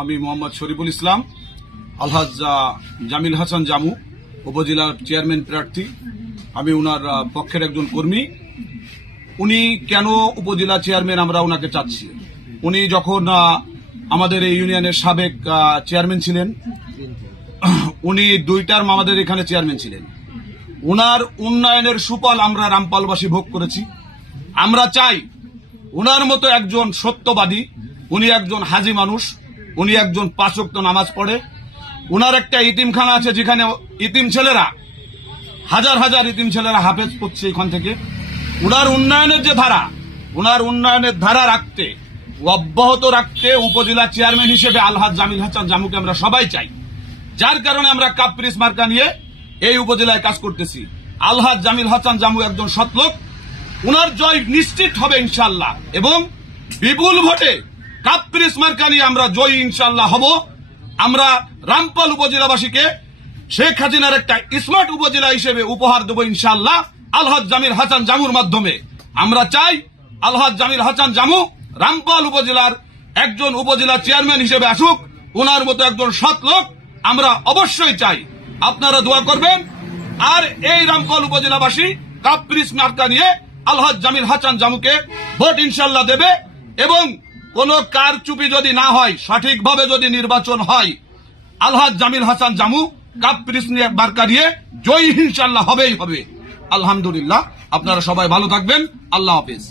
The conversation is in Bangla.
আমি মোহাম্মদ শরীফুল ইসলাম আলহাজ জামিল হাসান জামু, উপজেলার চেয়ারম্যান প্রার্থী। আমি ওনার পক্ষের একজন কর্মী। উনি কেন উপজেলা চেয়ারম্যান আমরা ওনাকে চাচ্ছি? উনি যখন আমাদের এই ইউনিয়নের সাবেক চেয়ারম্যান ছিলেন, উনি দুই টার্ম আমাদের এখানে চেয়ারম্যান ছিলেন। ওনার উন্নয়নের সুফল আমরা রামপালবাসী ভোগ করেছি। আমরা চাই ওনার মতো একজন সত্যবাদী উনি একজন হাজি মানুষ, উনি একজন পাঁচক্ত নামাজ পড়ে। উনার একটা ইতিমখানা আছে যেখানে ইতিম ছেলেরা, হাজার হাজার ইতিম ছেলেরা হাফেজ পড়ছে এখান থেকে। ওনার উন্নয়নের যে ধারা, উনার উন্নয়নের ধারা রাখতে, অব্যাহত রাখতে উপজেলা চেয়ারম্যান হিসেবে আলহাজ জামিল হাসান জামুকে আমরা সবাই চাই। যার কারণে আমরা কাপ্রিস মার্কা নিয়ে এই উপজেলায় কাজ করতেছি। আলহাজ জামিল হাসান জামু একজন সৎলোক উনার জয় নিশ্চিত হবে ইনশাল্লাহ এবং বিপুল ভোটে কাপ্রিস মার্কা আমরা জয়ী ইনশাল্লাহ হব। আমরা রামপাল উপজেলাবাসীকে শেখ হাসিনার একটা স্মার্ট উপজেলা হিসেবে উপহার দেবো ইনশাল্লাহ আলহাজ জামিল হাসান জামুর মাধ্যমে। আমরা চাই আলহাজ জামিল হাসান জামু রামপাল উপজেলার একজন উপজেলা চেয়ারম্যান হিসেবে আসুক ওনার মতো একজন সৎ লোক আমরা অবশ্যই চাই। আপনারা দোয়া করবেন। আর এই রামপাল উপজেলাবাসী কাপ্রিস মার্কা নিয়ে আলহাজ জামিল হাসান জামুকে ভোট ইনশাল্লাহ দেবে এবং কোন কারচুপি যদি না হয়, সঠিকভাবে যদি নির্বাচন হয় আলহাজ জামিল হাসান জামু কাপ্রিস নিয়ে মার্কা নিয়ে জয়ী ইনশাল্লাহ হবেই হবে। আলহামদুলিল্লাহ। আপনারা সবাই ভালো থাকবেন। আল্লাহ হাফিজ।